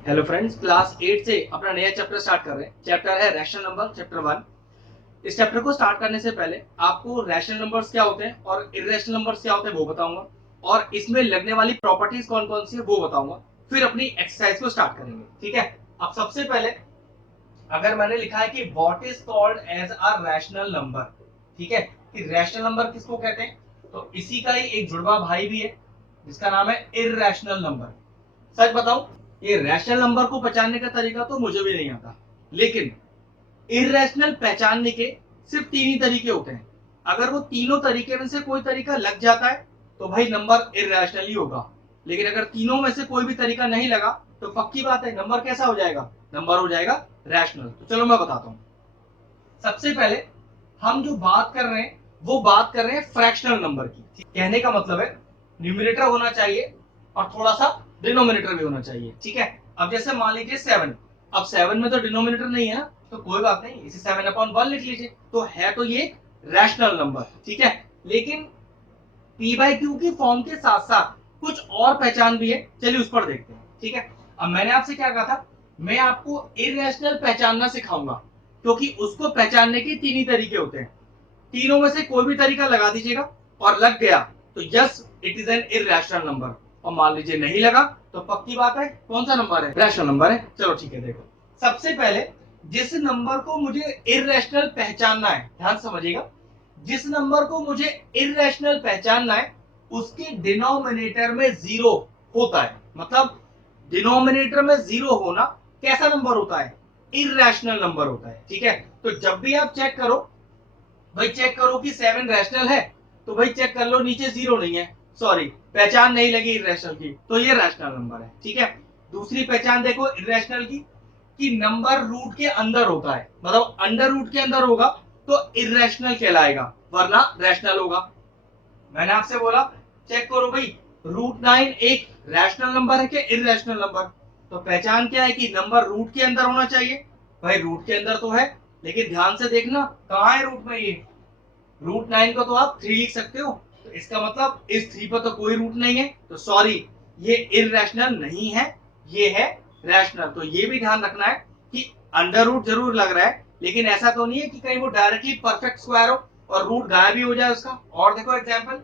Hello friends, class 8 से अपना नया चैप्टर स्टार्ट कर रहे हैं। चैप्टर है रैशनल नंबर, चैप्टर 1। इस चैप्टर को स्टार्ट करने से पहले आपको रैशनल नंबर्स क्या होते हैं और इर्रेशनल नंबर्स क्या होते हैं वो बताऊंगा, और इसमें लगने वाली प्रॉपर्टीज कौन कौन सी है वो बताऊंगा। फिर अपनी एक्सरसाइज को स्टार्ट करेंगे, ठीक है। अब सबसे पहले अगर मैंने लिखा है कि what is called as a rational number, ठीक है, कि रैशनल नंबर किसको कहते हैं, तो इसी का ही एक जुड़वा भाई भी है जिसका नाम है इर्रेशनल नंबर। सच बताऊं, ये रैशनल नंबर को पहचानने का तरीका तो मुझे भी नहीं आता, लेकिन इरेशनल पहचानने के सिर्फ तीन ही तरीके होते हैं। अगर वो तीनों तरीके में से कोई तरीका लग जाता है तो भाई नंबर इरेशनल ही होगा। लेकिन अगर तीनों में से कोई भी तरीका नहीं लगा तो पक्की बात है नंबर कैसा हो जाएगा, नंबर हो जाएगा रैशनल। तो चलो मैं बताता हूं। सबसे पहले हम जो बात कर रहे हैं वो बात कर रहे हैं फ्रैक्शनल नंबर की। कहने का मतलब है न्यूमिनेटर होना चाहिए और थोड़ा सा डिनोमिनेटर भी होना चाहिए, ठीक है। अब जैसे मान लीजिए 7, अब 7 में तो डिनोमिनेटर नहीं है ना, तो कोई बात नहीं, इसे 7/1 लिख लीजिए, तो है तो ये रैशनल नंबर, ठीक है। लेकिन पी बाई क्यू की फॉर्म के साथ साथ कुछ और पहचान भी है, चलिए उस पर देखते हैं, ठीक है। अब मैंने आपसे क्या कहा था, मैं आपको इरेशनल पहचानना सिखाऊंगा, क्योंकि उसको पहचानने के तीन ही तरीके होते हैं। तीनों में से कोई भी तरीका लगा दीजिएगा और लग गया तो yes it is an irrational number, और मान लीजिए नहीं लगा तो पक्की बात है कौन सा नंबर है, रैशनल नंबर है। चलो ठीक है, देखो सबसे पहले जिस नंबर को मुझे इरेशनल पहचानना है, ध्यान समझिएगा, जिस नंबर को मुझे इरेशनल पहचानना है उसके डिनोमिनेटर में जीरो होता है। मतलब डिनोमिनेटर में जीरो होना कैसा नंबर होता है, इरेशनल नंबर होता है, ठीक है। तो जब भी आप चेक करो, भाई चेक करो कि 7 रैशनल है, तो भाई चेक कर लो नीचे जीरो नहीं है, सॉरी पहचान नहीं लगी इरेशनल की, तो ये रैशनल नंबर है, ठीक है। दूसरी पहचान देखो इरेशनल की, कि नंबर रूट के अंदर होता है, मतलब अंडर रूट के अंदर होगा तो इरेशनल कहलाएगा, वरना रैशनल होगा। मैंने आपसे बोला चेक करो भाई, √9 एक रैशनल नंबर है क्या इरेशनल नंबर, तो पहचान क्या है कि नंबर रूट के अंदर होना चाहिए। भाई रूट के अंदर तो है, लेकिन ध्यान से देखना कहां है रूट में, ये √9 को तो आप 3 लिख सकते हो, तो इसका मतलब इस 3 पर तो कोई रूट नहीं है, तो सॉरी ये इरेशनल नहीं है, ये है रैशनल। तो ये भी ध्यान रखना है कि अंडर रूट जरूर लग रहा है, लेकिन ऐसा तो नहीं है कि कहीं वो डायरेक्टली परफेक्ट स्क्वायर हो और रूट गायब भी हो जाए उसका। और देखो एग्जाम्पल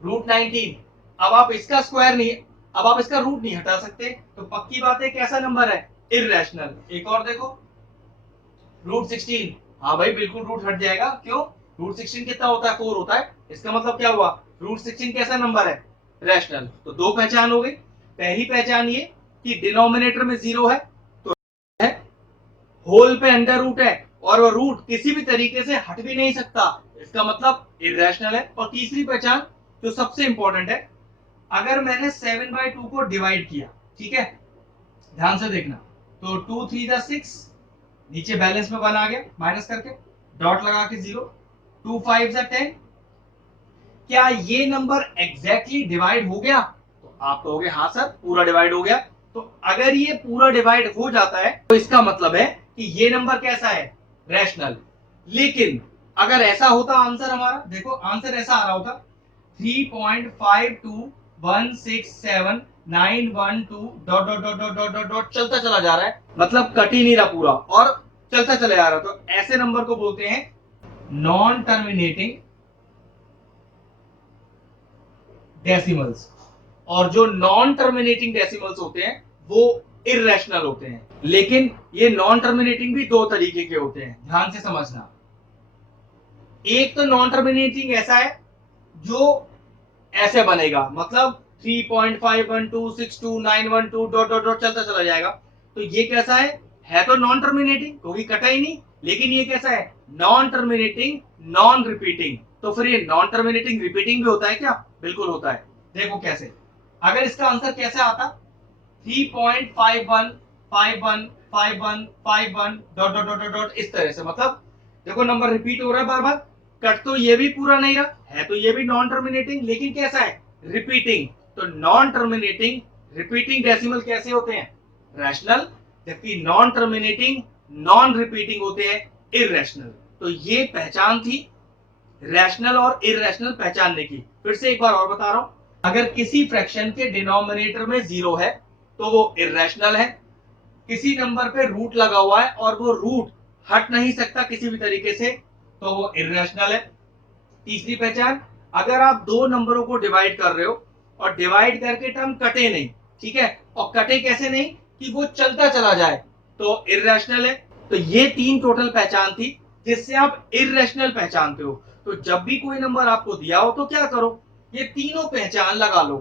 √19, अब आप इसका स्क्वायर नहीं, अब आप इसका रूट नहीं हटा सकते, तो पक्की बात है कैसा नंबर है, इरेशनल। एक और देखो √16, हाँ भाई बिल्कुल रूट हट जाएगा, क्यों, √16 कितना होता है, 4 होता है, इसका मतलब क्या हुआ, √16 कैसा नंबर है, रैशनल। तो दो पहचान हो गई। पहली पहचान ये कि डिनोमिनेटर में जीरो है, तो है, होल पे अंडर रूट है और वो रूट किसी भी तरीके से हट भी नहीं सकता, इसका मतलब इरेशनल है। और तीसरी पहचान जो सबसे इंपॉर्टेंट है, अगर मैंने 7/2 को डिवाइड किया, ठीक है, ध्यान से देखना, तो 2 3 6, नीचे बैलेंस में 1 आ गया माइनस करके, डॉट लगा के 0, 2 5 10, क्या ये नंबर एग्जैक्टली डिवाइड हो गया, तो आप कहोगे हाँ सर पूरा डिवाइड हो गया। तो अगर ये पूरा डिवाइड हो जाता है तो इसका मतलब है कि ये नंबर कैसा है, रैशनल। लेकिन अगर ऐसा होता आंसर हमारा, देखो आंसर ऐसा आ रहा होता 3.52167 dot dot dot dot dot dot dot चलता चला जा रहा है, मतलब कट ही नहीं रहा पूरा और चलता चला जा रहा, तो ऐसे नंबर को बोलते हैं नॉन टर्मिनेटिंग डेसिमल्स। और जो नॉन टर्मिनेटिंग डेसिमल्स होते हैं वो इरेशनल होते हैं। लेकिन ये नॉन टर्मिनेटिंग भी दो तरीके के होते हैं, ध्यान से समझना। एक तो नॉन टर्मिनेटिंग ऐसा है जो ऐसे बनेगा, मतलब 3.5126291 डॉट डॉट डॉट चलता चला जाएगा, तो ये कैसा है तो नॉन टर्मिनेटिंग क्योंकि कटा ही नहीं, लेकिन ये कैसा है, नॉन टर्मिनेटिंग नॉन रिपीटिंग। तो फिर ये नॉन टर्मिनेटिंग रिपीटिंग भी होता है क्या, बिल्कुल होता है। देखो कैसे, अगर इसका आंसर कैसे आता, 3.51515151 डॉट डॉट डॉट डॉट इस तरह से, मतलब देखो नंबर रिपीट हो रहा है बार बार, कट तो ये भी पूरा नहीं रहा है, तो ये भी नॉन टर्मिनेटिंग, लेकिन कैसा है, रिपीटिंग। तो नॉन टर्मिनेटिंग रिपीटिंग डेसिमल कैसे होते हैं, रैशनल, जबकि नॉन टर्मिनेटिंग नॉन रिपीटिंग होते हैं इरेशनल। तो ये पहचान थी रैशनल और इरेशनल पहचानने की। फिर से एक बार और बता रहा हूं, अगर किसी फ्रैक्शन के डिनोमिनेटर में जीरो है तो वो इर्रेशनल है। किसी नंबर पे रूट लगा हुआ है और वो रूट हट नहीं सकता किसी भी तरीके से, तो वो इर्रेशनल है। तीसरी पहचान, अगर आप दो नंबरों को डिवाइड कर रहे हो और डिवाइड करके टर्म कटे नहीं, ठीक है, और कटे कैसे नहीं कि वो चलता चला जाए, तो इर्रेशनल है। तो ये तीन टोटल पहचान थी जिससे आप इर्रेशनल पहचानते हो। तो जब भी कोई नंबर आपको दिया हो तो क्या करो, ये तीनों पहचान लगा लो।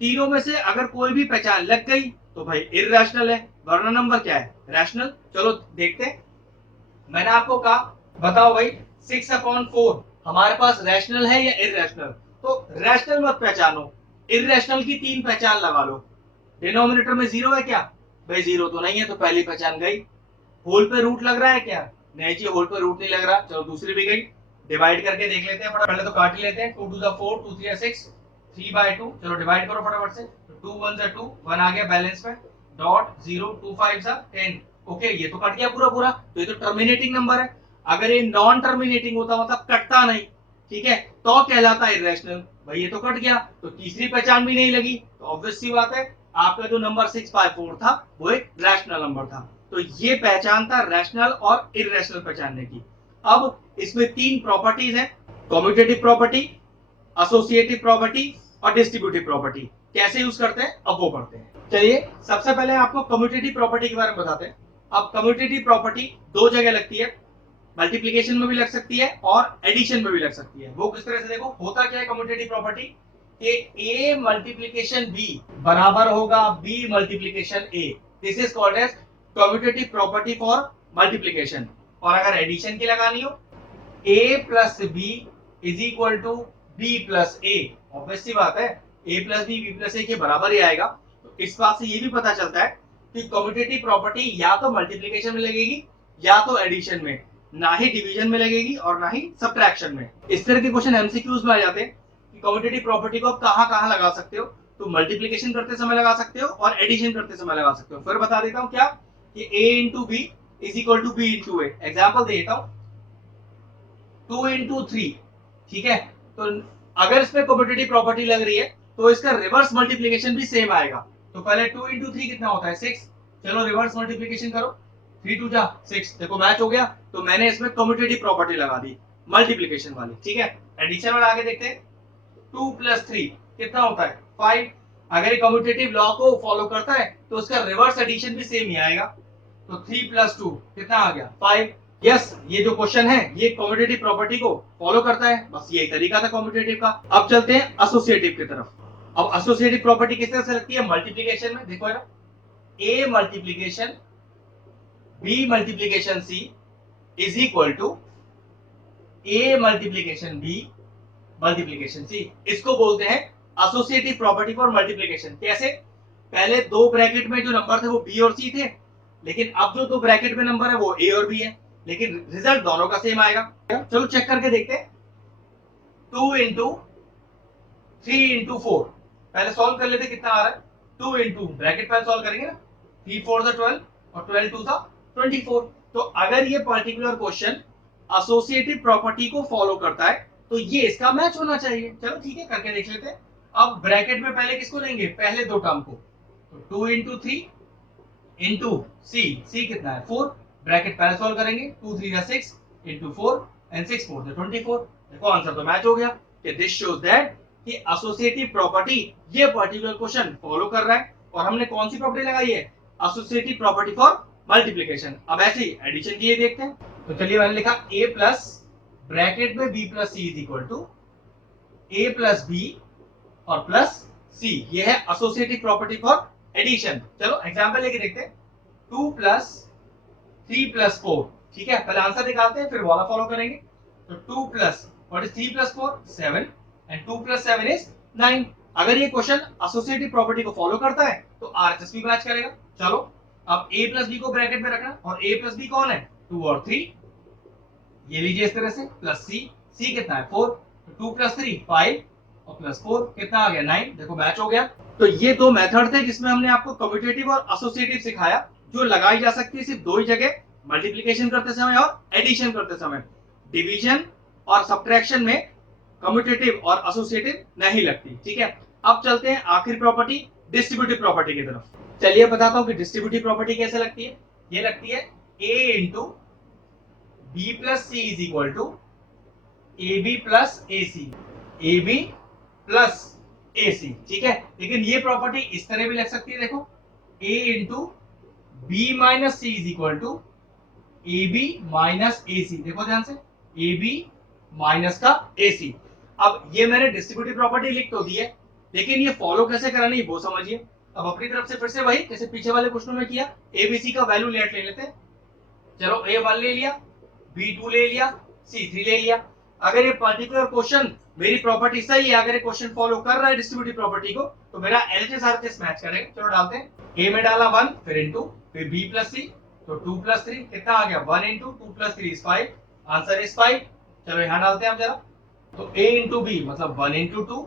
तीनों में से अगर कोई भी पहचान लग गई तो भाई इर्रेशनल है, वरना नंबर क्या है, रैशनल। चलो देखते हैं। मैंने आपको कहा बताओ भाई 6/4 हमारे पास रैशनल है या इर्रेशनल, तो रैशनल मत पहचानो, इर्रेशनल की तीन पहचान लगा लो। डिनोमिनेटर में जीरो है क्या, भाई जीरो तो नहीं है, तो पहली पहचान गई। होल पे रूट लग रहा है क्या, नहीं जी होल पे रूट नहीं लग रहा, चलो दूसरी भी गई। डिवाइड करके देख लेते हैं, पहले तो काट ही लेते हैं। 2 to the 4, 2 3 6, 3/2, चलो डिवाइड करो फटाफट से। 2 1 2, 1 आ गया बैलेंस में, डॉट 0 2 5 10। ओके, ये तो कट गया पूरा पूरा, तो ये तो टर्मिनेटिंग नंबर है। अगर ये नॉन टर्मिनेटिंग होता मतलब कटता नहीं, ठीक है, तो कहलाता है इरेशनल। भाई ये तो कट गया, तो तीसरी पहचान भी नहीं लगी, तो ऑब्वियस सी बात है आपका जो नंबर 6/4 था वो एक रैशनल नंबर था। तो ये पहचान था रैशनल और इरेशनल पहचानने की। अब इसमें तीन प्रॉपर्टीज हैं, कम्यूटेटिव प्रॉपर्टी, एसोसिएटिव प्रॉपर्टी और डिस्ट्रीब्यूटिव प्रॉपर्टी। कैसे यूज करते हैं अब वो पढ़ते हैं। चलिए सबसे पहले आपको कम्यूटेटिव प्रॉपर्टी के बारे में बताते हैं। अब कम्यूटेटिव प्रॉपर्टी दो जगह लगती है, मल्टीप्लीकेशन में भी लग सकती है और एडिशन में भी लग सकती है। वो किस तरह से, देखो होता क्या है कम्यूटेटिव प्रॉपर्टी कि a मल्टीप्लीकेशन b बराबर होगा b multiplication a। This is called as commutative property for multiplication. और अगर एडिशन की लगानी हो, a plus b is equal to b plus a, obvious सी बात है a plus b b plus a के बराबर ही आएगा। तो इस बात से ये भी पता चलता है कि कम्यूटेटिव प्रॉपर्टी या तो मल्टीप्लीकेशन में लगेगी या तो एडिशन में, ना ही डिवीजन में लगेगी और ना ही सब्ट्रैक्शन में। इस तरह के क्वेश्चन एमसीक्यूज में आ जाते हैं कि कम्यूटेटिव प्रॉपर्टी को आप कहां कहां लगा सकते हो। तो मल्टीप्लीकेशन करते समय लगा सकते हो और एडिशन करते समय लगा सकते हो। फिर बता देता हूं क्या, कि a into B is equal to B into A. Example देता हूं, 2 इंटू 3, ठीक है, तो अगर इसमें कम्यूटेटिव प्रॉपर्टी लग रही है तो इसका रिवर्स मल्टीप्लीकेशन भी सेम आएगा। तो पहले 2 इंटू 3 कितना होता है 6, चलो रिवर्स मल्टीप्लीकेशन करो, 3 2 जा 6, देखो मैच हो गया। तो मैंने इसमें कम्यूटेटिव प्रॉपर्टी लगा दी मल्टीप्लीकेशन वाली, ठीक है। एडिशन वाला आगे देखते हैं, 2 प्लस 3 कितना होता है 5। अगर कम्यूटेटिव लॉ को फॉलो करता है तो उसका रिवर्स एडिशन भी सेम ही आएगा। तो 3 प्लस 2 कितना आ गया 5। यस, ये जो क्वेश्चन है ये कम्यूटेटिव प्रॉपर्टी को फॉलो करता है, बस यही तरीका था कम्यूटेटिव का। अब चलते हैं एसोसिएटिव की तरफ। अब एसोसिएटिव प्रॉपर्टी किस तरह से लगती है मल्टीप्लीकेशन में, देखो ना, a multiplication b multiplication c is equal to a multiplication b multiplication c। इसको बोलते हैं एसोसिएटिव प्रॉपर्टी फॉर मल्टीप्लीकेशन। कैसे, पहले दो ब्रैकेट में जो नंबर थे वो b और c थे, लेकिन अब जो दो ब्रैकेट में नंबर है वो a और b है, लेकिन रिजल्ट दोनों का सेम आएगा। चलो चेक करके देखते हैं। 2 इंटू 3 इंटू 4, पहले सॉल्व कर लेते कितना आ रहा है। 2 इंटू ब्रैकेट पहले सॉल्व करेंगे ना, 3 4 12 और 12 2 24। तो अगर ये पर्टिकुलर क्वेश्चन एसोसिएटिव प्रॉपर्टी को फॉलो करता है तो ये इसका मैच होना चाहिए। चलो ठीक है, करके देख लेते हैं। अब ब्रैकेट में पहले किसको लेंगे, पहले दो टर्म को। तो 2 इंटू 3 इंटू सी, सी कितना है 4, ब्रैकेट पहले सॉल्व करेंगे, 2 3 6 इंटू 4 एंड 6 4 24। देखो आंसर तो मैच हो गया। कि दिस शोज दैट कि एसोसिएटिव प्रॉपर्टी ये पर्टिकुलर क्वेश्चन फॉलो कर रहा है। और हमने कौन सी प्रॉपर्टी लगाई है, एसोसिएटिव प्रॉपर्टी फॉर मल्टीप्लिकेशन। अब ऐसे ही एडिशन के लिए देखते हैं। तो चलिए मैंने लिखा a प्लस ब्रैकेट में b plus C is equal to a plus b और प्लस c, ये है एसोसिएटिव प्रॉपर्टी फॉर एडिशन। चलो एग्जांपल लेके देखते हैं। 2 प्लस 3 प्लस 4, ठीक है, पहले आंसर निकालते हैं फिर वाला फॉलो करेंगे। तो 2 plus what is 3 plus 4 7 and 2 plus 7 is 9। अगर ये क्वेश्चन एसोसिएटिव प्रॉपर्टी को फॉलो करता है तो आरएचएस भी मैच करेगा। चलो अब a प्लस b को ब्रैकेट में रखना, और a प्लस b कौन है 2 और 3, ये लीजिए इस तरह से, प्लस c, c कितना है 4, तो 2 प्लस 3 5 और प्लस 4 कितना आ गया 9। देखो मैच हो गया। तो ये दो मेथड थे जिसमें हमने आपको कम्यूटेटिव और एसोसिएटिव सिखाया, जो लगाई जा सकती है सिर्फ दो ही जगह, मल्टीप्लिकेशन करते समय और एडिशन करते समय। डिवीजन और सब्ट्रैक्शन में कम्यूटेटिव और एसोसिएटिव नहीं लगती, ठीक है। अब चलते हैं आखिरी प्रॉपर्टी डिस्ट्रीब्यूटिव प्रॉपर्टी की तरफ। चलिए बताता हूं कि डिस्ट्रीब्यूटिव प्रॉपर्टी कैसे लगती है। ये लगती है a into B plus C is equal to A B plus A C, A B plus A C. ठीक है, लेकिन ये प्रॉपर्टी इस तरह भी लग सकती है, देखो a into B minus C is equal to A B minus A C. देखो ध्यान से, ए बी माइनस का ए सी। अब ये मैंने डिस्ट्रीब्यूटिव प्रॉपर्टी लिख तो दी है, लेकिन ये फॉलो कैसे करानी है वो समझिए। अब अपनी तरफ से फिर से वही जैसे पीछे वाले क्वेश्चन में किया, एबीसी का वैल्यू लेट ले लेते हैं। चलो A1 ले लिया, B2 ले लिया, C3 ले लिया। अगर ये पर्टिकुलर क्वेश्चन मेरी प्रॉपर्टी सही है, अगर ये क्वेश्चन फॉलो कर रहा है डिस्ट्रीब्यूटिव प्रॉपर्टी को, तो मेरा एलएचएस आरएचएस मैच करेगा। चलो डालते हैं, A में डाला 1, फिर इनटू, फिर B प्लस C, तो 2 प्लस 3 कितना आ गया, 1 into 2 plus 3 is 5, answer is 5। चलो यहां डालते हैं हम जरा, तो A इंटू बी मतलब 1 into 2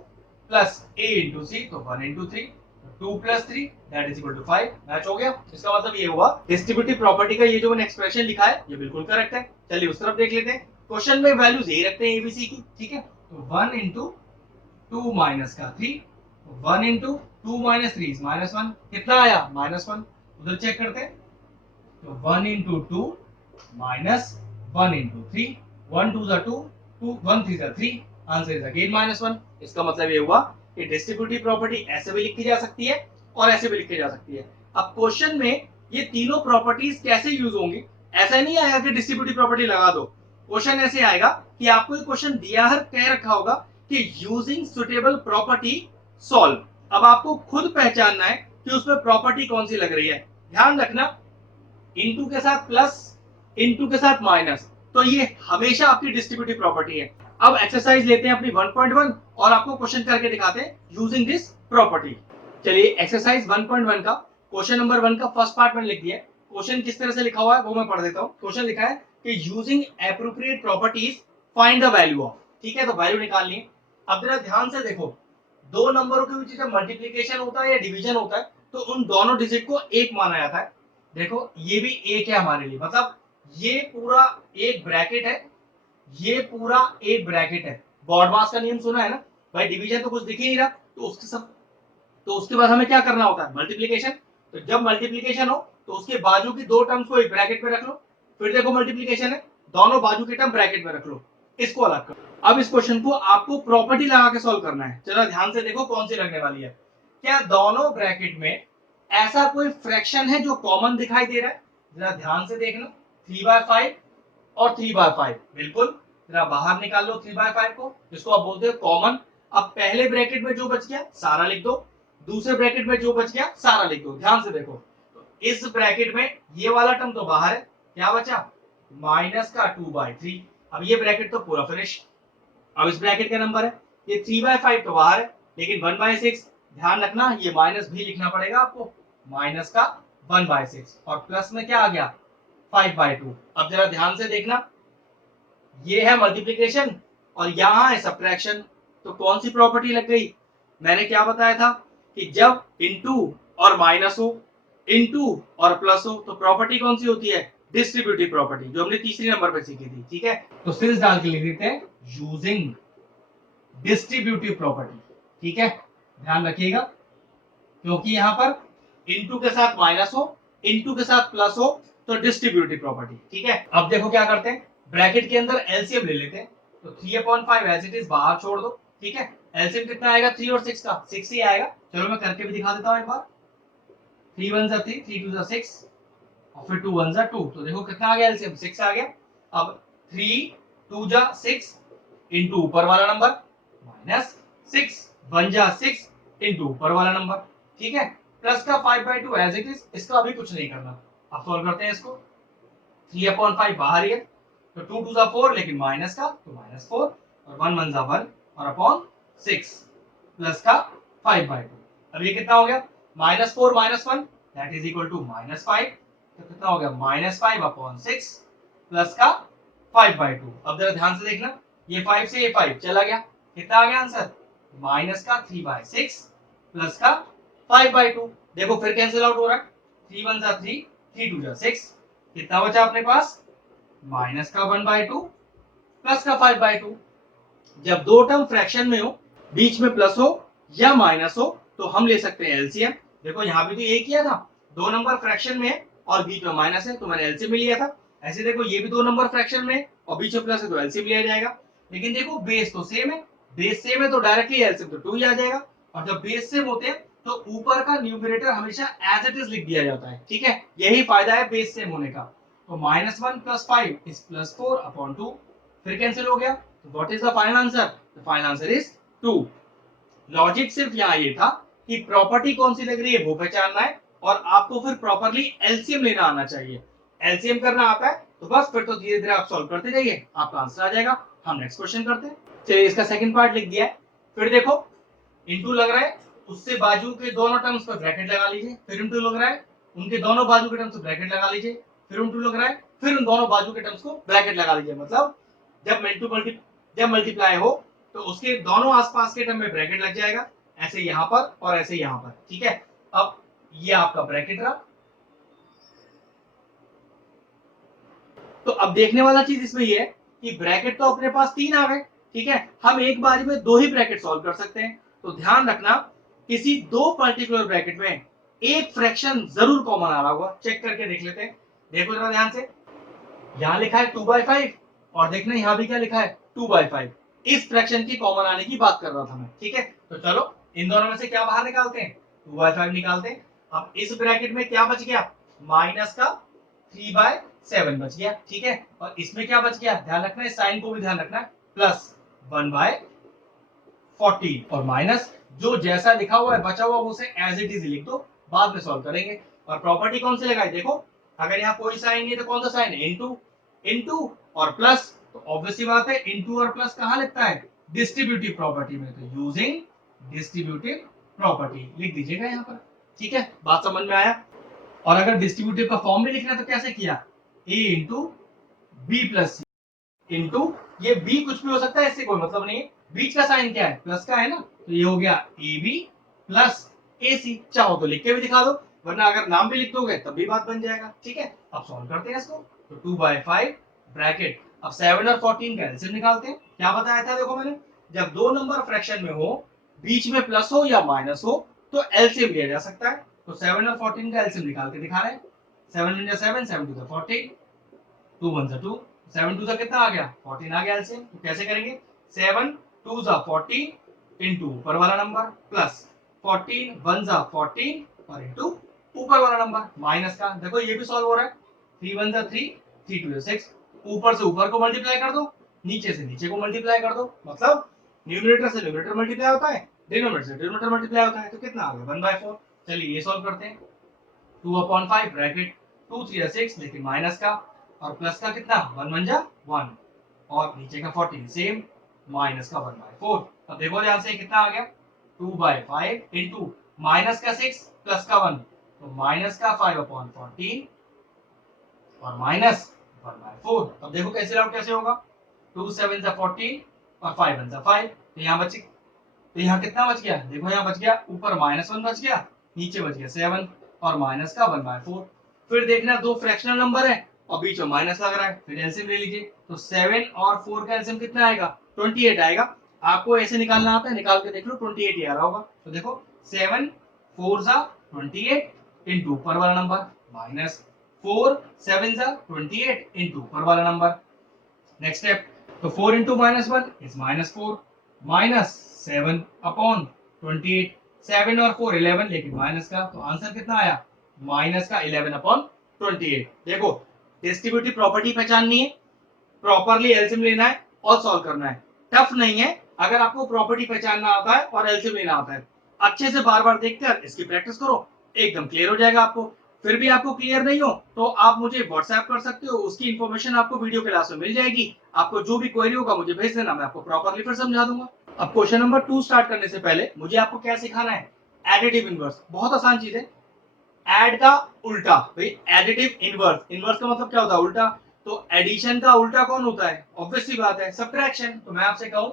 plus A into C, तो 1 into 3, 2 plus 3 that is equal to 5। Match हो गया। इसका मतलब ये हुआ डिस्ट्रीब्यूटिव प्रॉपर्टी का ये जो मैंने एक्सप्रेशन लिखा है ये बिल्कुल करेक्ट है। चलिए उस तरफ देख लेते हैं। क्वेश्चन में वैल्यूज यही रखते हैं एबीसी की। ठीक है, तो 1 इंटू 2 माइनस का 3, 1 इंटू 2 माइनस 3 माइनस 1, कितना आया -1। उधर चेक करते हैं, तो 1 इंटू 2 माइनस 1 इंटू 3, 1 2 जा 2, 1 3 जा 3, आंसर इज अगेन -1। इसका मतलब ये हुआ कि डिस्ट्रीब्यूटिव प्रॉपर्टी ऐसे भी लिखी जा सकती है और ऐसे भी लिखी जा सकती है। अब क्वेश्चन में ये तीनों प्रॉपर्टीज कैसे यूज होंगी, ऐसा नहीं आएगा कि डिस्ट्रीब्यूटिव प्रॉपर्टी लगा दो। क्वेश्चन ऐसे आएगा कि आपको एक क्वेश्चन दिया है, कह रखा होगा कि यूजिंग सुटेबल प्रॉपर्टी सॉल्व। अब आपको खुद पहचानना है कि उसमें प्रॉपर्टी कौन सी लग रही है। ध्यान रखना, इनटू के साथ प्लस, इनटू के साथ माइनस, तो ये हमेशा आपकी डिस्ट्रीब्यूटिव प्रॉपर्टी है। अब एक्सरसाइज लेते हैं अपनी 1.1 और आपको क्वेश्चन करके दिखाते हैं यूजिंग दिस प्रॉपर्टी। चलिए एक्सरसाइज 1.1 का क्वेश्चन नंबर 1 का फर्स्ट पार्ट मैंने लिख दिया है। क्वेश्चन किस तरह से लिखा हुआ है वो मैं पढ़ देता हूँ। क्वेश्चन लिखा है कि using appropriate properties find the value of. ठीक है, तो वैल्यू निकालनी है। अब जरा ध्यान से देखो, दो नंबरों के बीच जब मल्टीप्लीकेशन होता है या डिवीजन होता है तो उन दोनों डिजिट को एक माना जाता है। देखो ये भी एक है हमारे लिए, मतलब ये पूरा एक ब्रैकेट है, ये पूरा एक ब्रैकेट है। बॉडमास का नियम सुना है ना भाई, डिवीजन तो कुछ दिख ही नहीं रहा, तो उसके बाद हमें क्या करना होता है, मल्टीप्लीकेशन। तो जब मल्टीप्लीकेशन हो तो उसके बाजू की दो टर्म्स को एक ब्रैकेट में रख लो, फिर देखो मल्टीप्लीकेशन है, दोनों बाजू के टर्म ब्रैकेट में रख लो, इसको अलग करो। अब इस क्वेश्चन को आपको प्रॉपर्टी लगा के सॉल्व करना है। चलो ध्यान से देखो कौन सी लगने वाली है। क्या दोनों ब्रैकेट में ऐसा कोई फ्रैक्शन है जो कॉमन दिखाई दे रहा है? जरा ध्यान से देखना, 3/5 और 3/5, बिल्कुल। जरा बाहर निकाल लो 3/5 को, जिसको आप बोलते हो कॉमन। अब पहले ब्रैकेट में जो बच गया सारा लिख दो, दूसरे ब्रैकेट में जो बच गया सारा लिख दो। ध्यान से देखो, तो इस ब्रैकेट में ये वाला टर्म तो बाहर है, क्या बचा, माइनस का 2/3। अब ये ब्रैकेट तो पूरा फिनिश। अब इस ब्रैकेट का नंबर है, ये 3/5 तो बाहर है, लेकिन 1/6, ध्यान रखना ये माइनस भी लिखना पड़ेगा आपको, माइनस का 1/6 और प्लस में क्या आ गया 5/2। अब जरा ध्यान से देखना, ये है मल्टीप्लिकेशन और यहाँ है सब्ट्रैक्शन, तो कौन सी प्रॉपर्टी लग गई। मैंने क्या बताया था कि जब इनटू और माइनस हो, इनटू और प्लस हो, तो प्रॉपर्टी कौन सी होती है, डिस्ट्रीब्यूटिव प्रॉपर्टी, जो हमने तीसरी नंबर पे सीखी थी। ठीक है, तो सिर्फ डाल के लिख देते हैं यूजिंग डिस्ट्रीब्यूटिव प्रॉपर्टी। ठीक है, ध्यान रखिएगा, क्योंकि यहाँ पर इनटू के साथ माइनस हो, इनटू के साथ प्लस हो, तो डिस्ट्रीब्यूटिव प्रॉपर्टी। ठीक है, अब देखो क्या करते हैं, ब्रैकेट के अंदर एलसीएम ले लेते हैं। तो 3/5 एज इट इज बाहर छोड़ दो। ठीक है, एलसीएम कितना आएगा 3 और 6 का, 6 ही आएगा। चलो मैं करके भी दिखा देता हूँ एक बार। 3 1 जा 3, 3 2 जा 6 और फिर 2 1 जा 2, तो देखो कितना आ गया एलसीएम 6 आ गया। अब 3 2 जा 6 इनटू ऊपर वाला नंबर माइनस 6 1 जा 6 इनटू ऊपर वाला नंबर। ठीक है, प्लस का 5/2 एज इट इज, इसका अभी कुछ नहीं करना। अब सॉल्व करते हैं इसको। 3/5 बाहर ही है, तो 2 2 जा 4, लेकिन माइनस का तो -4 और 1 1 जा 1 और अपॉन 6 प्लस का 5/2। अब ये कितना हो गया, -4 -1 दैट इज इक्वल टू -5, तो कितना हो गया -5/6 प्लस का 5/2। अब जरा ध्यान से देखना, ये 5 से ये 5 चला गया, कितना आ गया आंसर, माइनस का 3/6 प्लस का 5/2। देखो फिर कैंसिल आउट हो रहा है, 3 1 जा 3, 3 2 जा 6, कितना बचा अपने पास, माइनस का 1/2 प्लस का 5/2। जब दो टर्म फ्रैक्शन में हो, बीच में प्लस हो या माइनस हो, तो हम ले सकते हैं एलसीएम। देखो यहाँ भी तो यही किया था, दो नंबर फ्रैक्शन में है और बीच में माइनस है तो मैंने एलसीएम में लिया था। ऐसे देखो ये भी दो नंबर फ्रैक्शन में है और बीच में प्लस है तो एलसीएम लिया जाएगा। लेकिन देखो बेस तो सेम है, बेस सेम है तो डायरेक्टली एलसीएम तो 2 ही आ जाएगा। और जब बेस सेम होते हैं तो ऊपर का न्यूमरेटर हमेशा एज इट इज लिख दिया जाता है, ठीक है, यही फायदा है बेस सेम होने का। तो -1 + 5 इज +4/2, फिर कैंसिल हो गया। तो what is the final answer? The final answer is 2। Logic सिर्फ यहाँ ये था कि प्रॉपर्टी कौन सी लग रही है वो पहचानना है और आपको फिर प्रॉपरली एलसीएम लेना आना चाहिए। एलसीएम करना आता है तो बस फिर तो धीरे धीरे आप सॉल्व करते जाइए, आपका आंसर आ जाएगा। हम नेक्स्ट क्वेश्चन करते हैं। चलिए इसका सेकंड पार्ट लिख दिया है। फिर देखो इंटू लग रहा है, उससे बाजू के दोनों टर्म्स पर ब्रैकेट लगा लीजिए, फिर इंटू लग रहा है, उनके दोनों बाजू के टर्म्स पर ब्रैकेट लगा लीजिए, फिर इंटू लग रहा है, फिर उन दोनों बाजू के टर्म्स को ब्रैकेट लगा लीजिए। मतलब जब मल्टीप्लाई हो तो उसके दोनों आसपास के टर्म में ब्रैकेट लग जाएगा, ऐसे यहां पर और ऐसे यहां पर, ठीक है। अब ये आपका ब्रैकेट रहा। तो अब देखने वाला चीज इसमें ये है कि ब्रैकेट तो अपने पास 3 आ गए, ठीक है, हम एक बार में 2 ही ब्रैकेट सॉल्व कर सकते हैं। तो ध्यान रखना किसी दो पर्टिकुलर ब्रैकेट में एक फ्रैक्शन जरूर कॉमन आ रहा होगा। चेक करके देख लेते हैं। देखो जरा ध्यान से, यहाँ लिखा है 2/5 और देखना यहाँ भी क्या लिखा है 2/5। इस फ्रैक्शन की कॉमन आने की बात कर रहा था मैं, ठीक है। तो चलो इन दोनों में से क्या बाहर निकालते हैं, 2/5 निकालते हैं। अब इस ब्रैकेट में क्या बच गया, माइनस का 3/7 बच गया, ठीक है। और इसमें क्या बच गया, ध्यान रखना है, साइन को भी ध्यान रखना है, प्लस 1/14 और माइनस जो जैसा लिखा हुआ है बचा हुआ उसे एज इट इज लिख दो, बाद में सॉल्व करेंगे। और प्रॉपर्टी कौन सी लगाई, देखो अगर यहाँ कोई साइन नहीं है तो कौन सा साइन है, इनटू, इनटू और प्लस। तो ऑब्वियसली बात है इनटू और प्लस कहाँ लिखता है, डिस्ट्रीब्यूटिव प्रॉपर्टी में। तो यूजिंग डिस्ट्रीब्यूटिव प्रॉपर्टी लिख दीजिएगा यहाँ पर, ठीक है। बात समझ में आया। और अगर डिस्ट्रीब्यूटिव का फॉर्म भी लिखना है तो कैसे किया, ए इंटू बी प्लस इंटू, ये बी कुछ भी हो सकता है, इससे कोई मतलब नहीं है, बीच का साइन क्या है, प्लस का है ना, तो ये हो गया ए बी प्लस ए सी। चाहो तो लिख के भी दिखा दो, वरना अगर नाम भी लिख दोगे तब भी बात बन जाएगा, ठीक है। अब सॉल्व करते हैं इसको। तो 2/5 ब्रैकेट, अब 7 और 14 का एलसीएम निकालते हैं। क्या बताया था देखो मैंने, जब दो नंबर फ्रैक्शन में हो, बीच में प्लस हो या माइनस हो तो एलसीएम लिया जा सकता है। तो 7 और 14 का एलसीएम निकाल के दिखा रहे हैं। 7 × 7, 7 × 14, 2 1 2, 7 2 कितना आ गया, 14 आ गया एलसीएम। तो कैसे करेंगे, 7 2 14 इंटू ऊपर वाला नंबर प्लस 14 1 14 और इंटू ऊपर वाला नंबर माइनस का। देखो ये भी सॉल्व हो रहा है, 3 1 3, 3 2 6, ऊपर से ऊपर को मल्टीप्लाई कर दो, नीचे से नीचे को मल्टीप्लाई कर दो। मतलब न्यूमरेटर से न्यूमरेटर मल्टीप्लाई होता है, डिनोमिनेटर से डिनोमिनेटर मल्टीप्लाई होता है। तो कितना आ गया 1/4। चलिए ये सॉल्व करते हैं। 2/5 ब्रैकेट, 2 3 6 लेकिन माइनस का, और प्लस का कितना 1 1 1 और नीचे का 14 सेम, माइनस का 1/4। अब देखो ध्यान से कितना आ गया, 2/5 इंटू माइनस का 6 प्लस का 1, तो माइनस का 5/14 और माइनस 1/4। अब देखो कैसे आउट कैसे होगा, 2 7 14 और 5 1 5, तो यहाँ बच, तो यहाँ कितना बच गया, देखो यहाँ बच गया, ऊपर -1 बच गया, नीचे बच गया 7 और माइनस का 1/4। फिर देखना दो फ्रैक्शनल नंबर है और बीच में माइनस लग रहा है, फिर एलसीएम ले लीजिए। तो 7 और 4 का एलसीएम कितना आएगा, 28 आएगा। आपको ऐसे निकालना आता है, निकाल के देख लो, 28 ही आ रहा होगा। तो देखो 7 4 28 इंटू ऊपर वाला नंबर माइनस 4 7 28 इंटू ऊपर वाला नंबर। नेक्स्ट स्टेप, तो 4 इंटू -1 इज -4, माइनस 7/28, 7 और 4 11 लेकिन माइनस का, तो आंसर कितना आया, माइनस का 11/28। देखो डिस्ट्रीब्यूटिव प्रॉपर्टी पहचाननी है, प्रॉपरली एलसीएम लेना है और सॉल्व करना है। टफ नहीं है, अगर आपको प्रॉपर्टी पहचानना आता है और एलसीएम लेना आता है, अच्छे से बार बार देखकर इसकी प्रैक्टिस करो, एकदम क्लियर हो जाएगा आपको। फिर भी आपको क्लियर नहीं हो तो आप मुझे व्हाट्सएप कर सकते हो, उसकी इंफॉर्मेशन आपको वीडियो क्लास में मिल जाएगी। आपको जो भी क्वेरी होगा मुझे भेज देना, मैं आपको प्रॉपरली फिर समझा दूंगा। अब क्वेश्चन नंबर 2 स्टार्ट करने से पहले मुझे आपको क्या सिखाना है, एडिटिव इनवर्स। बहुत आसान चीज है, एड का उल्टा, भाई एडिटिव इनवर्स, इनवर्स का मतलब क्या होता है, उल्टा। तो एडिशन का उल्टा कौन होता है, ऑब्वियस सी बात है सब्ट्रैक्शन। तो मैं आपसे कहूं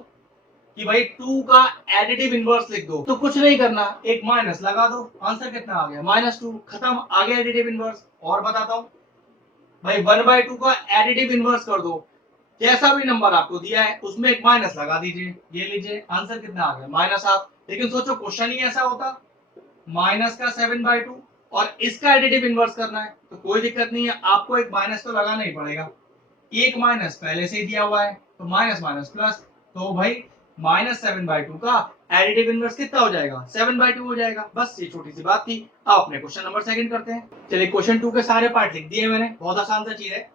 कि भाई 2 का एडिटिव इनवर्स लिख दो, तो कुछ नहीं करना, एक माइनस लगा दो, आंसर कितना आ गया -2, खत्म, आ गया एडिटिव इनवर्स। और बताता हूं भाई 1/2 का एडिटिव इनवर्स कर दो, जैसा भी नंबर आपको दिया है उसमें एक माइनस लगा दीजिए, ये लीजिए आंसर कितना आ गया -8। लेकिन सोचो क्वेश्चन ही ऐसा होता माइनस का 7/2 और इसका एडिटिव इनवर्स करना है तो कोई दिक्कत नहीं है, आपको एक माइनस तो लगाना ही पड़ेगा। एक माइनस पहले से ही दिया हुआ है तो माइनस माइनस प्लस, तो भाई -7/2 का एडिटिव इनवर्स कितना हो जाएगा? 7/2 हो जाएगा। बस ये छोटी सी बात थी। अब अपने क्वेश्चन नंबर सेकंड करते हैं। चलिए क्वेश्चन 2 के सारे पार्ट लिख दिए मैंने, बहुत आसान सा चीज है।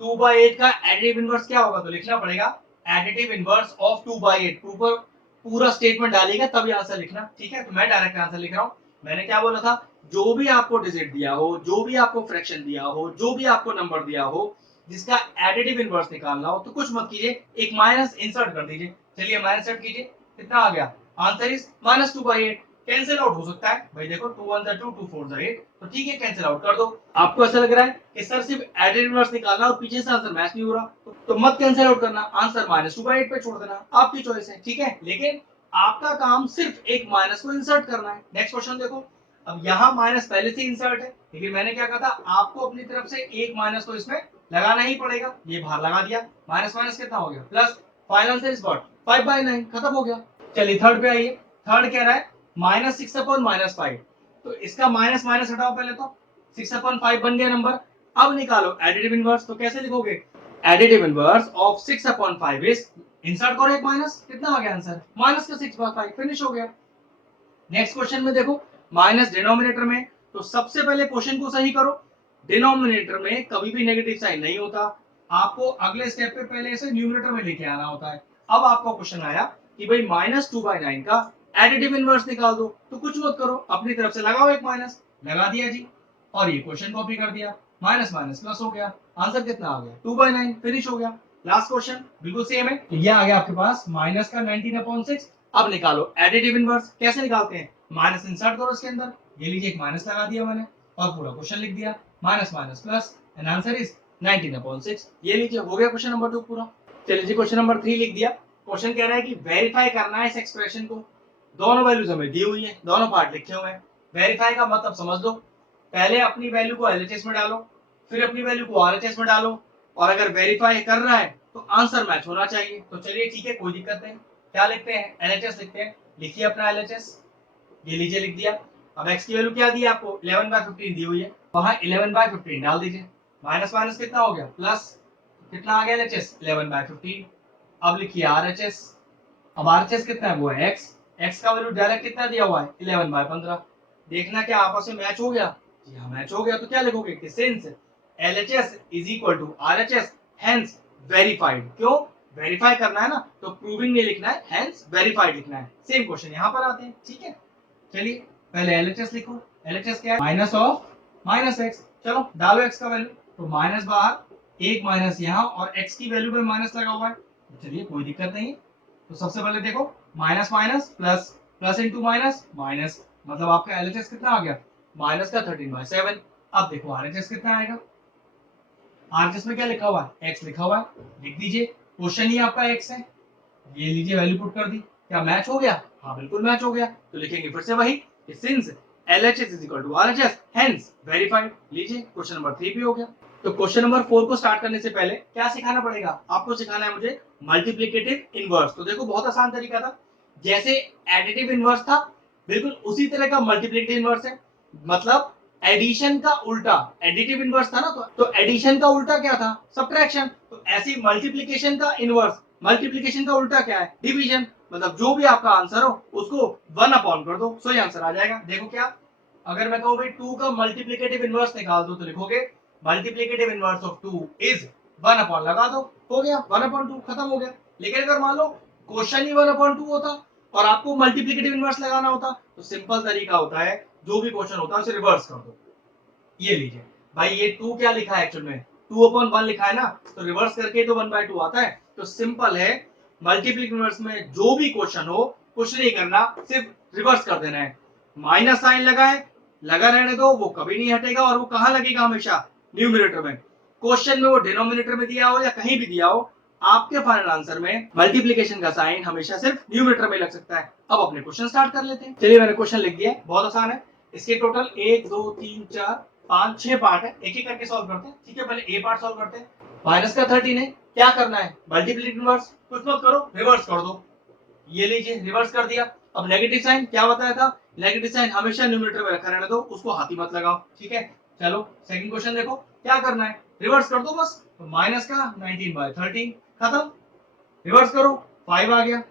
2/8 का एडिटिव इनवर्स क्या होगा? तो लिखना पड़ेगा एडिटिव इनवर्स ऑफ 2/8। ऊपर पूरा स्टेटमेंट डालिएगा तभी आंसर लिखना, ठीक है? तो मैं डायरेक्ट आंसर लिख रहा हूँ। मैंने क्या बोला था? जो भी आपको डिजिट दिया हो, जो भी आपको फ्रैक्शन दिया हो, जो भी आपको नंबर दिया हो, जिसका एडिटिव इनवर्स निकालना हो तो कुछ मत कीजिए, एक माइनस इंसर्ट कर दीजिए। चलिए माइनस इंसर्ट कीजिए, कितना आ गया? Answer is -2/8। कैंसिल आउट हो सकता है भाई, देखो 2 1 2 2 4 8, तो ठीक है कैंसिल आउट कर दो। आपको ऐसा लग रहा है कि सर सिर्फ एडिटिव इनवर्स निकालना और पीछे से आंसर मैच नहीं हो रहा, तो मत कैंसिल आउट करना, आंसर -2/8 पे छोड़ देना, आपकी चॉइस है, ठीक है? लेकिन आपका काम सिर्फ एक माइनस को इंसर्ट करना है। नेक्स्ट क्वेश्चन देखो। अब यहाँ माइनस पहले से इंसर्ट है, लेकिन मैंने क्या कहा था? आपको अपनी तरफ से एक माइनस को इसमें लगाना ही पड़ेगा। ये बाहर लगा दिया, माइनस माइनस कितना हो गया? Plus. Final answer is what? 5/9, खत्म हो गया। चलिए थर्ड पे आइए। थर्ड कह रहा है -6/-5। तो इसका माइनस माइनस हटाओ पहले, तो 6/5 बन गया नंबर। अब निकालो एडिटिव इनवर्स, तो कैसे लिखोगे? Additive inverse of 6/5 is, insert करो एक माइनस, कितना आ गया आंसर? माइनस का 6/5, फिनिश हो गया। नेक्स्ट क्वेश्चन में देखो, माइनस डिनोमिनेटर में, तो सबसे पहले क्वेश्चन को सही करो। डिनोमिनेटर में कभी भी नेगेटिव साइन नहीं होता, आपको अगले स्टेप पे पहले इसे न्यूमरेटर में लेके आना होता है। अब आपका क्वेश्चन आया कि भाई -2/9 का एडिटिव इनवर्स निकाल दो, तो कुछ मत करो, अपनी तरफ से लगाओ एक माइनस, लगा दिया जी, और ये क्वेश्चन कॉपी कर दिया, माइनस माइनस प्लस हो गया, आंसर कितना आ गया? 2/9, फिनिश हो गया। लास्ट क्वेश्चन बिल्कुल सेम है, ये आ गया आपके पास माइनस का 19/6। अब निकालो एडिटिव इनवर्स, कैसे निकालते हैं? माइनस इंसर्ट करो इसके अंदर, ये लीजिए एक माइनस लगा दिया मैंने और पूरा क्वेश्चन लिख दिया, minus minus plus, and answer is 19/6। ये लीजिए हो गया क्वेश्चन नंबर 2 पूरा। चलिए जी क्वेश्चन नंबर 3 लिख दिया। क्वेश्चन कह रहा है कि वेरीफाई करना है इस एक्सप्रेशन को। दोनों वैल्यूज हमें दी हुई है, दोनों पार्ट लिखे हुए हैं। वेरीफाई का मतलब समझ लो, पहले अपनी वैल्यू को एलएचएस में डालो, फिर अपनी वैल्यू को आरएचएस में डालो, और अगर वेरीफाई कर रहा है तो आंसर मैच होना चाहिए। तो चलिए ठीक है, कोई दिक्कत नहीं। क्या लिखते हैं? एलएचएस लिखते हैं। लिखिए अपना एलएचएस, ये लीजिए लिख दिया। अब x की वैल्यू क्या दी है आपको? 11/15 दी हुई है, वहां 11/15 डाल दीजिए। माइनस माइनस कितना हो गया? प्लस। कितना आ गया एलएचएस? 11/15। अब लिखिए आरएचएस। अब आरएचएस कितना है? वो है x। x का वैल्यू डायरेक्ट कितना दिया हुआ है? 11/15। देखना क्या आपस में मैच हो गया? जी हाँ, मैच हो गया। तो क्या लिखोगे कि since LHS is equal to RHS, hence verified. क्यों वेरीफाई करना है ना, तो प्रूविंग नहीं लिखना है, हेंस वेरीफाइड लिखना है। सेम क्वेश्चन यहां पर आते हैं, ठीक है? चलिए पहले एलएचएस लिखो। एलएचएस क्या है? Minus of minus x. चलो डालो एक्स का वैल्यू, तो माइनस बाहर, एक माइनस यहाँ, और एक्स की वैल्यू पे माइनस लगा हुआ है, तो चलिए कोई दिक्कत नहीं। तो सबसे पहले देखो, minus minus plus, plus into minus minus, मतलब आपका एलएचएस कितना आ गया? माइनस का 13/7। अब देखो आरएचएस कितना आएगा? आरएचएस में क्या लिखा हुआ है? एक्स लिखा हुआ है, लिख दीजिए। क्वेश्चन ही आपका एक्स है, ये लीजिए वैल्यू पुट कर दी। क्या मैच हो गया? हाँ बिल्कुल मैच हो गया। तो लिखेंगे फिर से वही, since LHS is equal to RHS, hence verified. लीजिए क्वेश्चन नंबर 3 भी हो गया। तो क्वेश्चन नंबर 4 को स्टार्ट करने से पहले क्या सिखाना पड़ेगा? आपको सिखाना है मुझे मल्टीप्लिकेटिव इनवर्स। तो देखो बहुत आसान तरीका था, जैसे एडिटिव इनवर्स था बिल्कुल उसी तरह का मल्टीप्लिकेटिव इनवर्स है। मतलब एडिशन का उल्टा, एडिटिव इनवर्स था ना, तो एडिशन का उल्टा क्या था? सब्ट्रैक्शन। तो ऐसे मल्टीप्लिकेशन का इनवर्स, मल्टीप्लिकेशन का उल्टा क्या है? डिवीजन। मतलब जो भी आपका आंसर हो उसको 1 कर दो, सही आंसर आ जाएगा। देखो क्या, अगर मैं कहूँ भाई 2 का मल्टीप्लिकेटिव इनवर्स निकाल दो, तो लिखोगे मल्टीप्लिकेटिव इनवर्स ऑफ 2 इज 1 लगा दो, हो गया 1/2, खत्म हो गया। लेकिन अगर मान लो क्वेश्चन ही 1/2 होता और आपको मल्टीप्लिकेटिव इनवर्स लगाना होता, तो सिंपल तरीका होता है, जो भी क्वेश्चन होता है उसे रिवर्स कर दो। ये लीजिए भाई, ये 2 क्या लिखा है? एक्चुअल में 2/1 लिखा है ना, तो रिवर्स करके तो 1/2 आता है। तो सिंपल है, मल्टीप्लिकेटिव इनवर्स में जो भी क्वेश्चन हो कुछ नहीं करना, सिर्फ रिवर्स कर देना है। माइनस साइन लगा है, लगा रहने दो, वो कभी नहीं हटेगा, और वो कहां लगेगा? हमेशा न्यूमरेटर में। क्वेश्चन में वो डिनोमिनेटर में दिया हो या कहीं भी दिया हो, आपके फाइनल आंसर में मल्टीप्लिकेशन का साइन हमेशा सिर्फ न्यूमरेटर में लग सकता है। अब अपने क्वेश्चन स्टार्ट कर लेते हैं। चलिए मैंने क्वेश्चन लिख दिया, बहुत आसान है। इसके टोटल 1 2 3 4 5 6 पार्ट है, एक एक करके सॉल्व करते हैं, ठीक है? पहले ए पार्ट सॉल्व करते हैं। माइनस का 13 है, क्या करना है? मल्टीप्लिकेटिव इनवर्स, कुछ मत करो, रिवर्स कर दो। ये लीजिए रिवर्स कर दिया। अब नेगेटिव साइन क्या बताया था? नेगेटिव साइन हमेशा न्यूमरेटर में रखा रहने दो, उसको हाथी मत लगाओ, ठीक है। चलो सेकंड क्वेश्चन देखो, क्या करना है, रिवर्स कर दो बस, तो माइनस का 19/13 खत्म, रिवर्स करो 5 आ गया,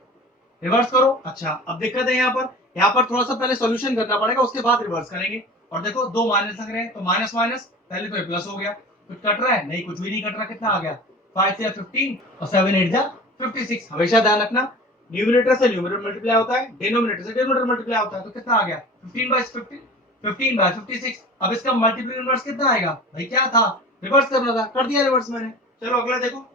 रिवर्स करो। अच्छा अब दिक्कत है यहाँ पर थोड़ा सा पहले सॉल्यूशन करना पड़ेगा, उसके बाद रिवर्स करेंगे। और देखो दो माइनस लग रहे हैं, तो माइनस माइनस पहले तो प्लस हो गया, कुछ कट रहा है नहीं, कुछ भी नहीं कट रहा, कितना आ गया 5 से 15 और 7 8 जा 56। हमेशा ध्यान रखना न्यूमरेटर से न्यूमरेटर मल्टीप्लाई होता है, डिनोमिनेटर से डिनोमिनेटर मल्टीप्लाई होता है, तो कितना आ गया 15/56। अब इसका मल्टीप्लिकेटिव इनवर्स कितना आएगा भाई, क्या था रिवर्स करना था, कर दिया रिवर्स मैंने। चलो अगला देखो,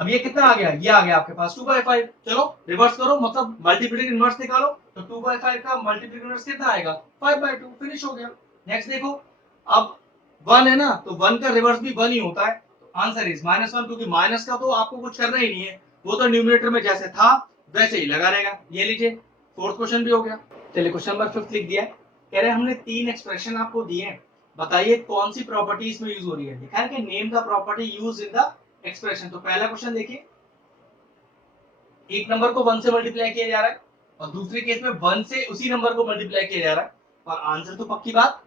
अब ये कितना आ गया, ये आ गया आपके पास 2/5। चलो रिवर्स करो, मतलब मल्टीप्लिकेटिव इनवर्स निकालो, तो 2/5 का मल्टीप्लिकेटिव इनवर्स कितना आएगा 5/2, फिनिश हो गया। नेक्स्ट देखो, अब 1 है ना, तो 1 का रिवर्स भी 1 ही होता है, तो आंसर इज -1, क्योंकि माइनस का तो आपको कुछ करना ही नहीं है, वो तो न्यूमरेटर में जैसे था वैसे ही लगा रहेगा। ये लीजिए फोर्थ क्वेश्चन भी हो गया। चलिए क्वेश्चन नंबर 5 लिख दिया है, कह रहे हैं हमने 3 एक्सप्रेशन आपको दिए हैं, बताइए कौन सी प्रॉपर्टी इसमें यूज हो रही है। लिखा है कि name the property use in the expression. तो पहला क्वेश्चन देखिए, एक नंबर को 1 से मल्टीप्लाई किया जा रहा है और दूसरे केस में 1 से उसी नंबर को मल्टीप्लाई किया जा रहा है, और आंसर तो पक्की बात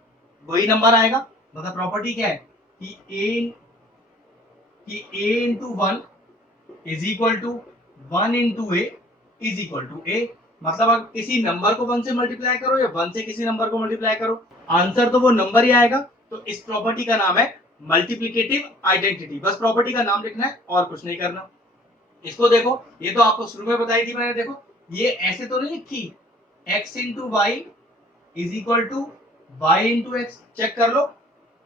वही नंबर आएगा। मतलब प्रॉपर्टी क्या है कि a into 1 is equal to 1 into A is equal to A. मतलब अगर किसी नंबर को 1 से मल्टीप्लाई करो या 1 से किसी नंबर को मल्टीप्लाई करो, आंसर तो वो नंबर ही आएगा। तो इस प्रॉपर्टी का नाम है मल्टीप्लिकेटिव आइडेंटिटी। बस प्रॉपर्टी का नाम लिखना है और कुछ नहीं करना। इसको देखो, ये तो आपको शुरू में बताई थी मैंने, देखो ये ऐसे तो नहीं लिखी, x into Y is equal to Y into X. Check कर लो,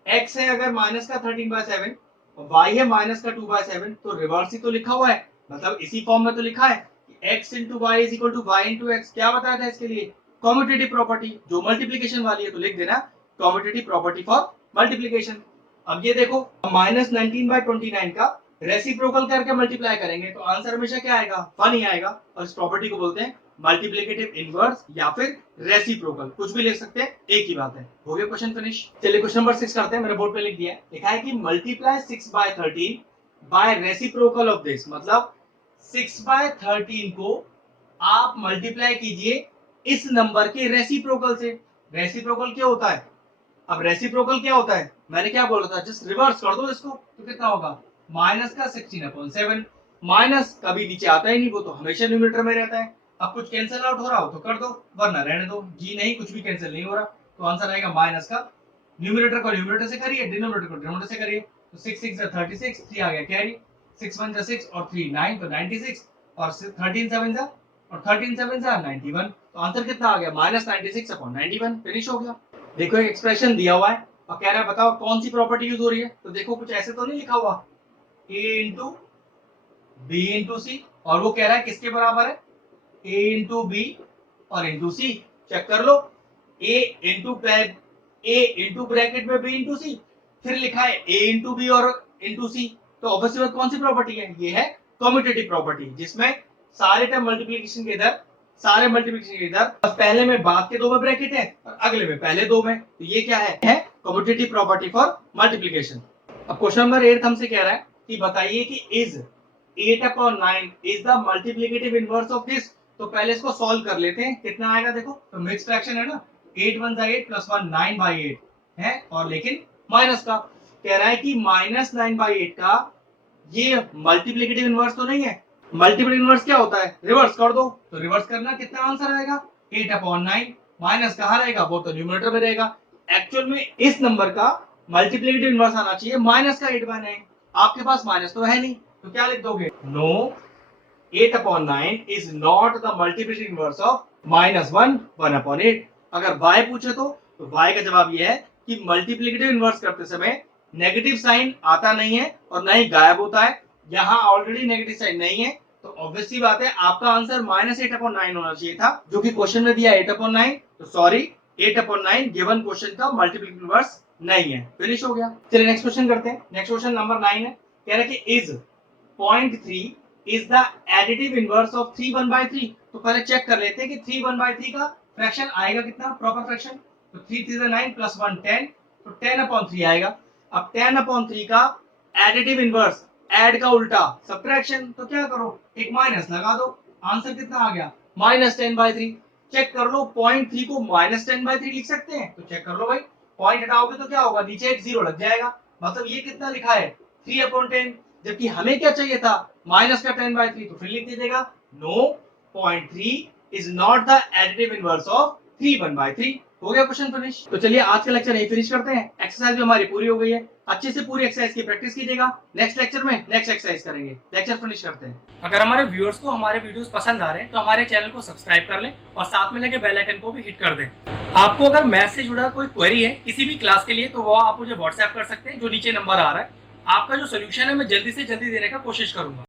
x है अगर माइनस का 13/7 और y है माइनस का 2/7, तो रिवर्स ही तो लिखा हुआ है, मतलब इसी फॉर्म में तो लिखा है कि x into Y is equal to Y into X. क्या बताया था इसके लिए, कॉम्यूटेटिव प्रॉपर्टी, जो मल्टीप्लीकेशन वाली है तो लिख देना कॉम्यूटेटिव प्रॉपर्टी फॉर मल्टीप्लीकेशन। अब ये देखो, -19/29 का रेसिप्रोकल करके मल्टीप्लाई करेंगे तो आंसर हमेशा क्या आएगा 1 ही आएगा, और इस प्रॉपर्टी को बोलते हैं मल्टीप्लिकेटिव इनवर्स या फिर रेसिप्रोकल, कुछ भी लिख सकते हैं, एक ही बात है। हो गया क्वेश्चन फिनिश। चलिए क्वेश्चन नंबर 6 करते हैं, मैंने बोर्ड पे लिख दिया है, लिखा है कि multiply 6/13 by reciprocal of this. मतलब 6/13 को आप मल्टीप्लाई कीजिए इस नंबर के रेसिप्रोकल से। रेसिप्रोकल क्या होता है, अब रेसिप्रोकल क्या होता है, मैंने क्या बोला था, जस्ट रिवर्स कर दो इसको, तो कितना होगा माइनस का 16/7। माइनस कभी नीचे आता ही नहीं, वो तो हमेशा न्यूमरेटर में रहता है। अब कुछ कैंसिल आउट हो रहा हो तो कर दो, वरना रहने दो, जी नहीं कुछ भी कैंसिल नहीं हो रहा, तो आंसर आएगा माइनस का, न्यूमरेटर को न्यूमरेटर से करिए, डिनोमिनेटर को डिनोमिनेटर से करिए, तो 6 6 जा 36, 3 आ गया कैरी, 6 1 जा 6 और 3 9, तो 96, और 13 7 जा और 13 7 जा 91, तो आंसर कितना आ गया -96/91, फिनिश हो गया। देखो एक एक्सप्रेशन दिया हुआ है और कह रहा है बताओ कौन सी प्रॉपर्टी यूज हो रही है, तो देखो कुछ ऐसे तो नहीं लिखा हुआ a इंटू बी इंटू सी, और वो कह रहा है किसके बराबर है, a इंटू बी और इंटू सी। चेक कर लो, a इंटू ब्रैकेट में b इंटू सी, फिर लिखा है a इंटू बी और इंटू सी, तो ऑब्वियसली कौन सी प्रॉपर्टी है, ये है कम्यूटेटिव प्रॉपर्टी, जिसमें सारे टर्म मल्टीप्लिकेशन के इधर, सारे मल्टीप्लिकेशन के इधर पहले में बाद के दो में ब्रैकेट है और अगले में पहले दो में, तो ये क्या है कम्यूटेटिव प्रॉपर्टी फॉर मल्टीप्लिकेशन। अब क्वेश्चन नंबर 8 हमसे कह रहा है कि बताइए कि is 8/9 is the multiplicative inverse of this. तो पहले इसको सॉल्व कर लेते हैं, कितना आएगा देखो, तो मिक्स फ्रैक्शन है ना, 8 1 8 प्लस 1 9/8 है, और लेकिन माइनस का कह रहा है कि -9/8 का ये मल्टीप्लिकेटिव इनवर्स तो नहीं है। मल्टीपल इनवर्स क्या होता है, रिवर्स कर दो, तो रिवर्स करना कितना आंसर आएगा 8/9, माइनस कहाँ रहेगा, वो तो न्यूमरेटर में रहेगा। एक्चुअल में इस नंबर का मल्टीप्लिकेटिव इनवर्स आना चाहिए माइनस का 8/9, आपके पास माइनस तो है नहीं, तो क्या लिख दोगे, no 8/9 is not the multiplicative inverse of -1 1/8। अगर y पूछे तो y का जवाब यह है कि मल्टीप्लिकेटिव इनवर्स करते समय नेगेटिव साइन आता नहीं है और ना ही गायब होता है, यहाँ ऑलरेडी नेगेटिव साइन नहीं है, तो ऑब्वियसली बात है आपका आंसर -8/9 होना चाहिए था, जो कि क्वेश्चन में दिया 8/9, तो सॉरी 8/9 गिवन क्वेश्चन का मल्टीप्लिकेटिव इनवर्स नहीं है। फिनिश हो गया। चलिए नेक्स्ट क्वेश्चन करते हैं। नेक्स्ट क्वेश्चन नंबर 9 है, कह रहा है कि is 0.3 is the additive inverse of 3 1/3। तो पहले चेक कर लेते हैं कि 3 1/3 का फ्रैक्शन आएगा कितना, प्रॉपर फ्रैक्शन, तो 3 3 9 प्लस 1 10, तो 10/3 आएगा। अब 10/3 का एडिटिव इनवर्स, ऐड का उल्टा सब्ट्रैक्शन, तो क्या करो एक माइनस लगा दो, आंसर कितना आ गया -10/3। चेक कर लो, 0.3 को -10/3 लिख सकते हैं, तो चेक कर लो भाई, पॉइंट हटाओगे तो क्या होगा, नीचे एक जीरो लग जाएगा, मतलब ये कितना लिखा है 3/10, जबकि हमें क्या चाहिए था माइनस का 10/3, तो फिर लिख दीजिएगा no 0.3 is not the additive inverse of 3/3। हो गया क्वेश्चन फिनिश। तो चलिए आज का लेक्चर यही फिनिश करते हैं, एक्सरसाइज भी हमारी पूरी हो गई है, अच्छे से पूरी एक्सरसाइज की प्रैक्टिस कीजिएगा, नेक्स्ट लेक्चर में नेक्स्ट एक्सरसाइज करेंगे, लेक्चर फिनिश करते हैं। अगर हमारे व्यूअर्स को हमारे वीडियोस पसंद आ रहे हैं तो हमारे चैनल को सब्सक्राइब कर लें और साथ में लगे बेल आइकन को भी हिट कर दें। आपको अगर मैथ से जुड़ा कोई क्वेरी है किसी भी क्लास के लिए तो वो आप मुझे व्हाट्सएप कर सकते हैं, जो नीचे नंबर आ रहा है। आपका जो सोल्यूशन है मैं जल्दी से जल्दी देने का कोशिश करूंगा।